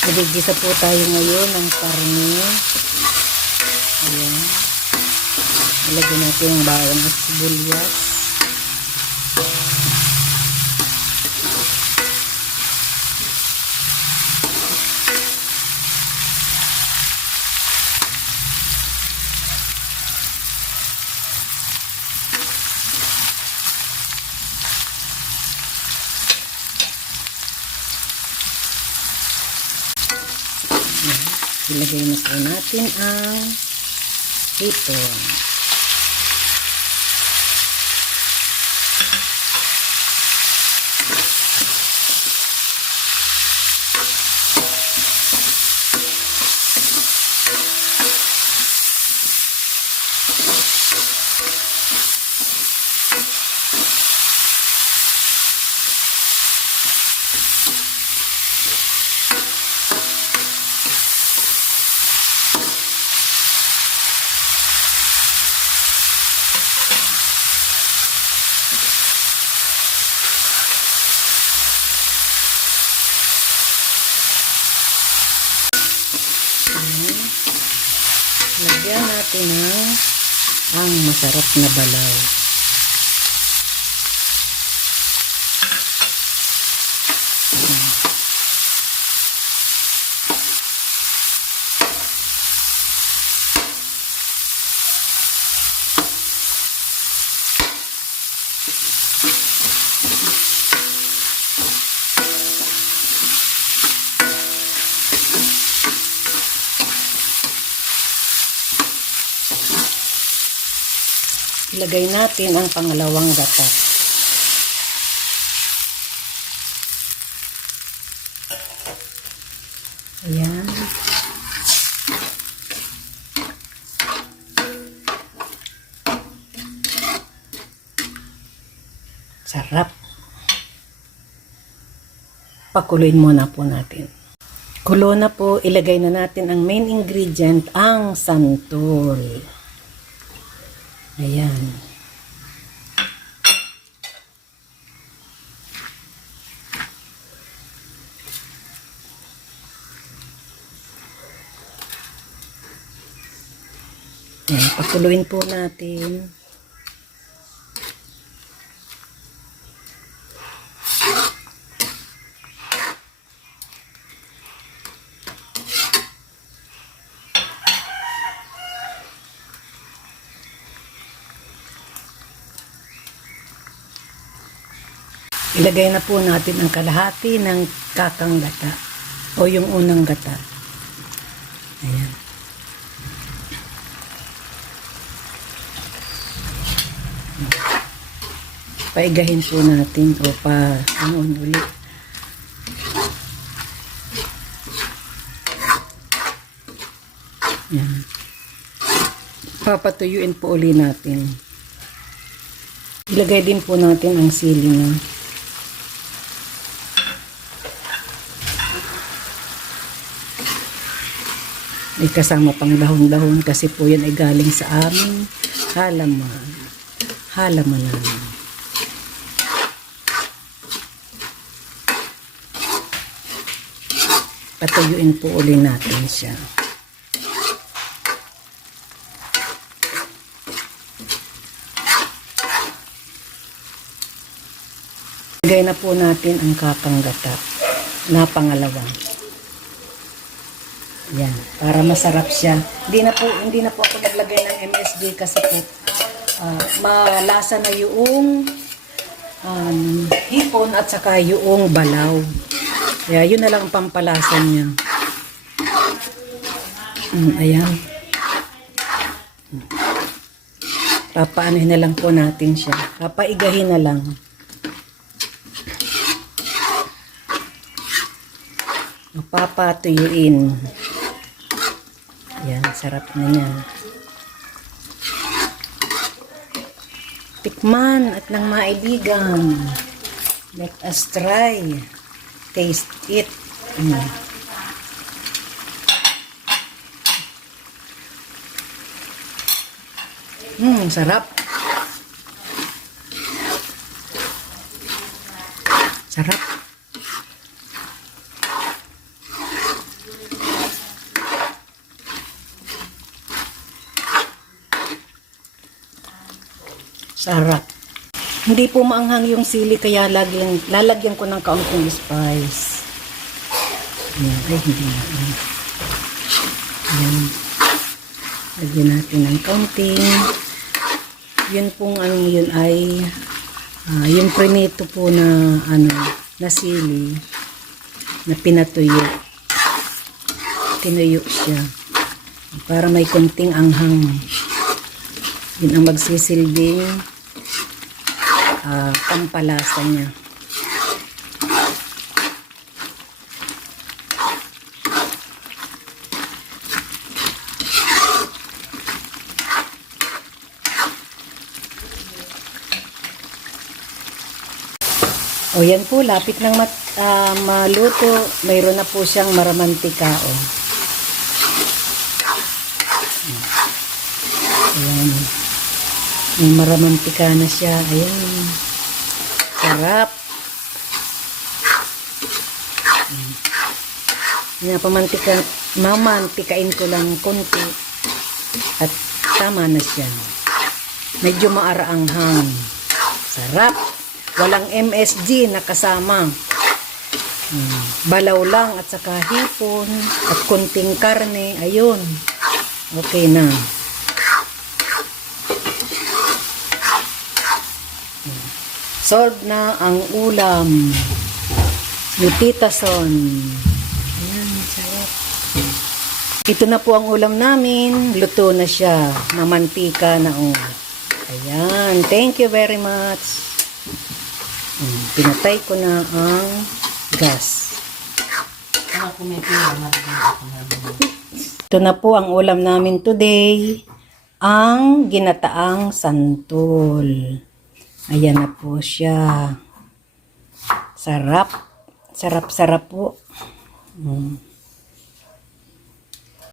Nagigisa po tayo ngayon ng karne. Ayan. Ilagyan natin yung bawang at sibuyas. Ilagay na po natin ang hipon. Lagyan natin ang masarap na balaw. Ilagay natin ang pangalawang gata. Ayan. Sarap. Pakuluin muna po natin. Kulo na po, ilagay na natin ang main ingredient, ang santol. Ayan. Ayan, pakuluin po natin. Ilagay na po natin ang kalahati ng kakang gata o yung unang gata. Ayan. Paigahin po natin o ulit. Ayan. Papatuyuin po ulit natin. Ilagay din po natin ang sili na. May kasama pang dahon-dahon kasi po yan ay galing sa aming halamanan. Patuyuin po uli natin siya. Lagay na po natin ang kakang gata na pangalawa. Yan, para masarap siya. Hindi na po ako naglagay ng MSG kasi po malasa na yung hipon at saka yung balaw. Kaya yun na lang ang pampalasa niya. Ayan. Papaanohin na lang po natin siya. Papaigahin na lang. Papatuyuin. Yan, sarap na yan. Tikman at ng maibigan. Let us try. Taste it. Sarap. Sarap. Sarap. Hindi po maanghang yung sili kaya lalagyan ko ng kaunting spice. Ayan. Ay, hindi na. Ayan. Lagyan natin ng kaunting. Yun pong yun ay yung prinito po na na sili na pinatuyo. Tinuyo siya para may konting anghang. Yun ang magsisilbing pampalasa niya. O yan po, lapit ng maluto. Mayroon na po siyang maramantikao. Ayan. May maramantika na siya. Ayan. Sarap. Mamantikain ko lang konti. At tama na siya. Medyo maaraanghang. Sarap. Walang MSG na kasama. Balaw lang at saka hipon at konting karne. Ayun. Okay na. Solve na ang ulam ni Tita Son. Ayan, sarap. Ito na po ang ulam namin. Luto na siya. Mamantika na Ayan. Thank you very much. Pinatay ko na ang gas. Ito na po ang ulam namin today. Ang ginataang santol. Ayan na po siya. Sarap. Sarap-sarap po.